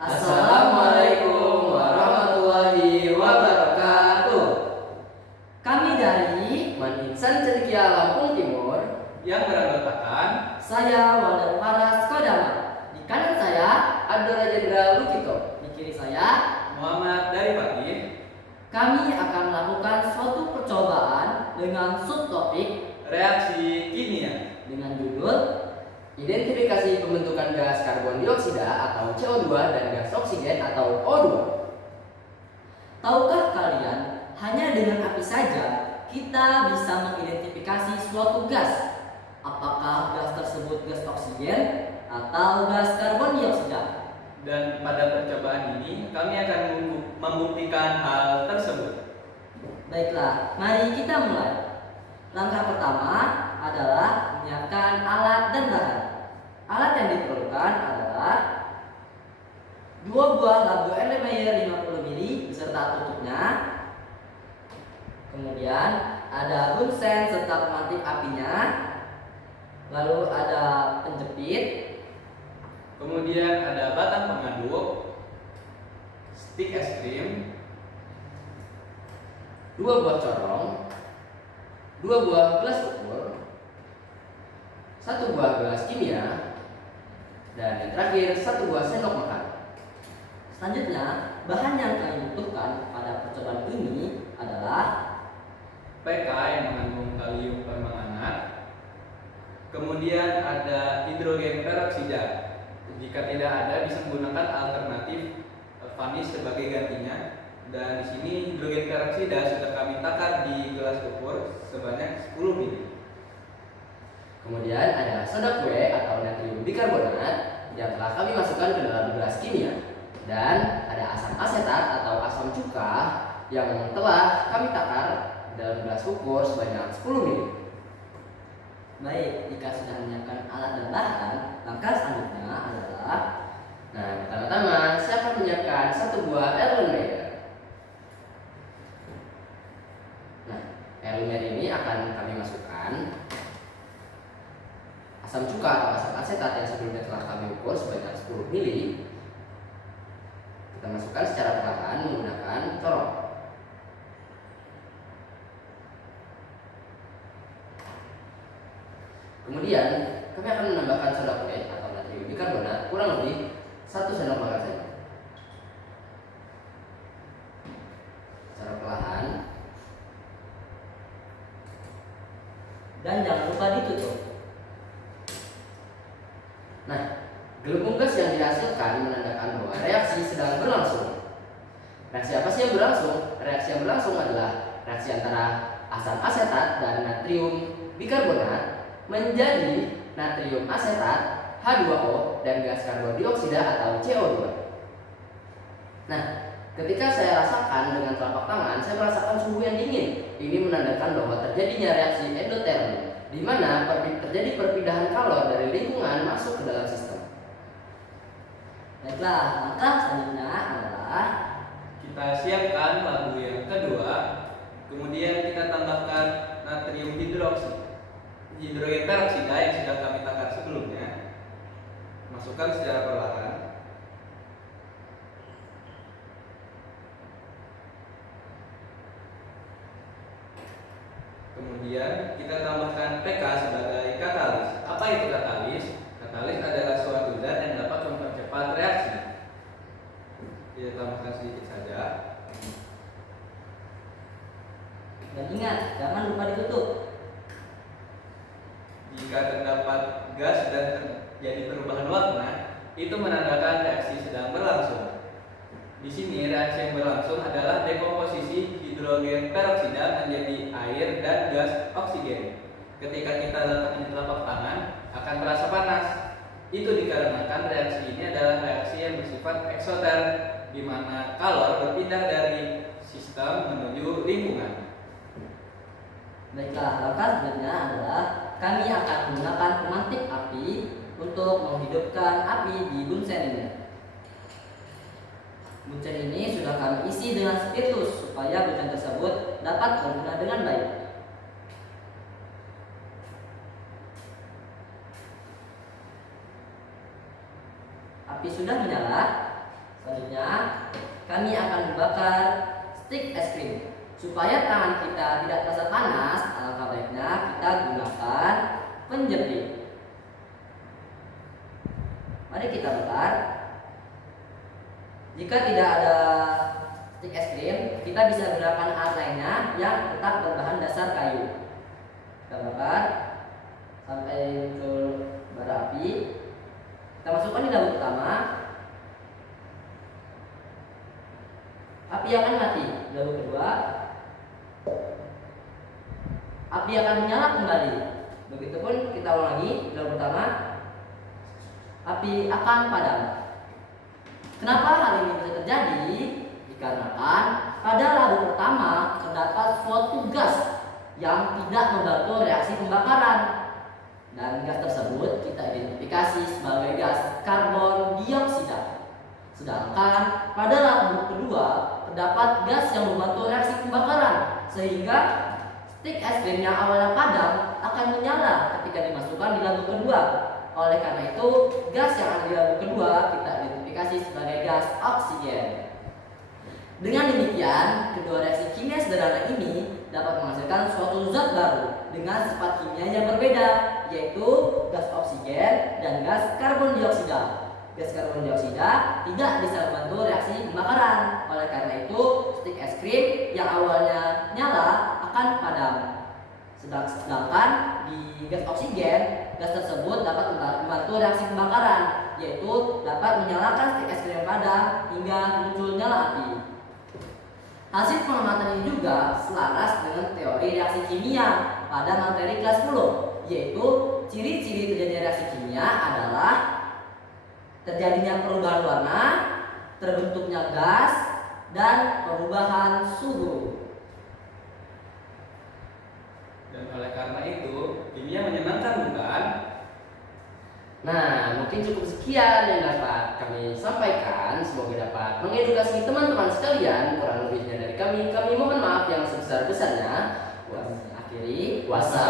Assalamualaikum warahmatullahi wabarakatuh. Kami dari Insan Cendekia Lampung Timur yang beranggotakan saya Walden Faras Kodama. Di kanan saya Abdullah Jenderal Lukito. Di kiri saya Muhammad dari Fatih. Kami akan melakukan suatu percobaan dengan subtopik reaksi kimia dengan judul identifikasi pembentukan gas karbon dioksida atau CO2 dan gas oksigen atau O2. Tahukah kalian, hanya dengan api saja kita bisa mengidentifikasi suatu gas. Apakah gas tersebut gas oksigen atau gas karbon dioksida? Dan pada percobaan ini kami akan membuktikan hal tersebut. Baiklah, mari kita mulai. Langkah pertama adalah menyiapkan alat dan bahan. Alat yang diperlukan adalah 2 buah labu Erlenmeyer 50 ml beserta tutupnya. Kemudian ada bunsen serta pemantik apinya. Lalu ada penjepit. Kemudian ada batang pengaduk, stik es krim, 2 buah corong, 2 buah gelas ukur, 1 buah gelas kimia, dan yang terakhir 1 buah sendok makan. Selanjutnya, bahan yang kalian butuhkan pada percobaan ini adalah PK yang mengandung kalium permanganat, kemudian ada hidrogen peroksida. Jika tidak ada, bisa menggunakan alternatif vanis sebagai gantinya. Dan di sini hidrogen peroksida sudah kami takar di gelas ukur sebanyak 10 ml. Kemudian ada soda kue atau natrium bikarbonat yang telah kami masukkan ke dalam gelas kimia. Dan ada asam asetat atau asam cuka yang telah kami takar dalam gelas ukur sebanyak 10 ml. Baik, jika sudah menyiapkan alat dan bahan, langkah selanjutnya adalah pertama-tama saya akan menyiapkan 1 buah Erlenmeyer. Erlenmeyer ini akan kami masukkan asam cuka atau asam asetat yang sebelumnya telah kami ukur sebanyak 10 ml. Kita masukkan secara perlahan menggunakan corong. Kemudian kami akan menambahkan soda kue atau natrium bikarbonat kurang lebih 1 sendok makan saja. Secara perlahan. Dan jangan lupa ditutup. Gelembung gas yang dihasilkan menandakan bahwa reaksi sedang berlangsung. Reaksi apa sih yang berlangsung? Reaksi yang berlangsung adalah reaksi antara asam asetat dan natrium bikarbonat menjadi natrium asetat H2O dan gas karbon dioksida atau CO2. Ketika saya rasakan dengan telapak tangan, saya merasakan suhu yang dingin. Ini menandakan bahwa terjadinya reaksi endotermi, di mana terjadi perpindahan kalor dari lingkungan masuk ke dalam sistem. Baiklah, langkah selanjutnya adalah Kita siapkan labu yang kedua, kemudian kita tambahkan natrium hidrogen peroksida yang sudah kami takar sebelumnya. Masukkan secara perlahan. Kemudian kita tambahkan PK sebagai katalis. Apa itu katalis? Katalis adalah suatu zat yang dapat mempercepat reaksi. Kita tambahkan sedikit saja. Dan ingat, jangan lupa ditutup. Jika terdapat gas dan terjadi perubahan warna, itu menandakan reaksi sedang berlangsung. Di sini reaksi yang berlangsung adalah dekomposisi hidrogen peroksida menjadi air dan gas oksigen. Ketika kita letakkan di telapak tangan, akan terasa panas. Itu dikarenakan reaksi ini adalah reaksi yang bersifat eksoter, di mana kalor berpindah dari sistem menuju lingkungan. Baiklah, langkah selanjutnya adalah kami akan menggunakan pemantik api untuk menghidupkan api di bunsen ini. Bunsen ini sudah kami isi dengan spiritus supaya bunsen tersebut dapat berguna dengan baik. Api sudah menyala. Selanjutnya, kami akan membakar stik es krim. Supaya tangan kita tidak terasa panas, alangkah baiknya kita gunakan penjepit. Mari kita bakar. Jika tidak ada stik es krim, kita bisa gunakan alat lainnya yang tetap berbahan dasar kayu. Kita bakar sampai muncul bara api. Kita masukkan di labu pertama. Api akan mati. Labu kedua, api akan menyala kembali. Begitupun kita ulang lagi. Labu pertama, api akan padam. Kenapa hal ini bisa terjadi? Dikarenakan pada labu pertama terdapat suatu gas yang tidak membantu reaksi pembakaran, dan gas tersebut kita identifikasi sebagai gas karbon dioksida. Sedangkan pada labu kedua terdapat gas yang membantu reaksi pembakaran, sehingga stik es krim yang awalnya padam akan menyala ketika dimasukkan di labu kedua. Oleh karena itu, gas yang ada di labu kedua kita identifikasi sebagai gas oksigen. Dengan demikian, kedua reaksi kimia sederhana ini dapat menghasilkan suatu zat baru dengan sifat kimia yang berbeda, yaitu gas oksigen dan gas karbon dioksida. Gas karbon dioksida tidak bisa membantu reaksi pembakaran. Oleh karena itu, stik es krim yang awalnya nyala akan padam. Sedangkan di gas oksigen, gas tersebut dapat membantu reaksi pembakaran, yaitu dapat menyalakan stik es krim padam hingga muncul nyala api. Hasil pengamatan ini juga selaras dengan teori reaksi kimia pada materi kelas 10, yaitu ciri-ciri terjadinya reaksi kimia adalah terjadinya perubahan warna, terbentuknya gas, dan perubahan suhu. Dan oleh karena itu, kimia menyenangkan, bukan? Nah, mungkin cukup sekian yang dapat kami sampaikan. Semoga dapat mengedukasi teman-teman sekalian. Kurang lebihnya dari kami mohon maaf yang sebesar-besarnya. Akhiri, wassalamualaikum